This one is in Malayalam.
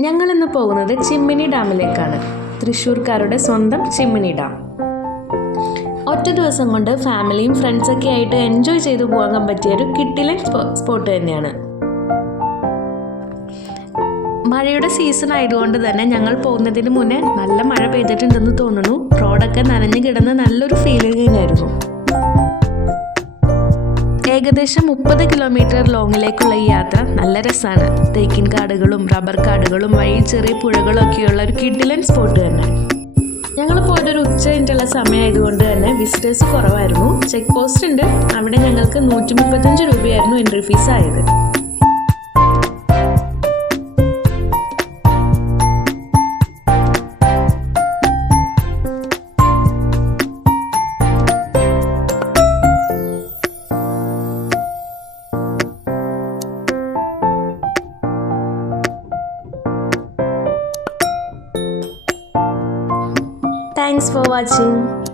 ഞങ്ങളിന്ന് പോകുന്നത് ചിമ്മിനി ഡാമിലേക്കാണ്. തൃശ്ശൂർക്കാരുടെ സ്വന്തം ചിമ്മിനി ഡാം. ഒറ്റ ദിവസം കൊണ്ട് ഫാമിലിയും ഫ്രണ്ട്സൊക്കെ ആയിട്ട് എൻജോയ് ചെയ്തു പോകാൻ പറ്റിയ ഒരു കിടിലൻ സ്പോട്ട് തന്നെയാണ്. മഴയുടെ സീസൺ ആയതുകൊണ്ട് തന്നെ ഞങ്ങൾ പോകുന്നതിന് മുന്നേ നല്ല മഴ പെയ്തിട്ടുണ്ടെന്ന് തോന്നുന്നു. റോഡൊക്കെ നനഞ്ഞു കിടന്ന് നല്ലൊരു ഫീലിംഗ് ആയിരുന്നു. ഏകദേശം 30 കിലോമീറ്റർ ലോങ്ങിലേക്കുള്ള ഈ യാത്ര നല്ല രസമാണ്. തേക്കിൻ കാടുകളും റബ്ബർ കാടുകളും വഴി ചെറിയ പുഴകളും ഒക്കെയുള്ള ഒരു കിടിലൻ സ്പോട്ട് തന്നെ. ഞങ്ങൾ പോയിട്ടൊരു ഉച്ച കഴിഞ്ഞിട്ടുള്ള സമയമായതുകൊണ്ട് തന്നെ വിസിറ്റേഴ്സ് കുറവായിരുന്നു. ചെക്ക് പോസ്റ്റ് ഉണ്ട്, അവിടെ ഞങ്ങൾക്ക് 135 രൂപയായിരുന്നു എൻട്രി ഫീസ് ആയത്. Thanks for watching.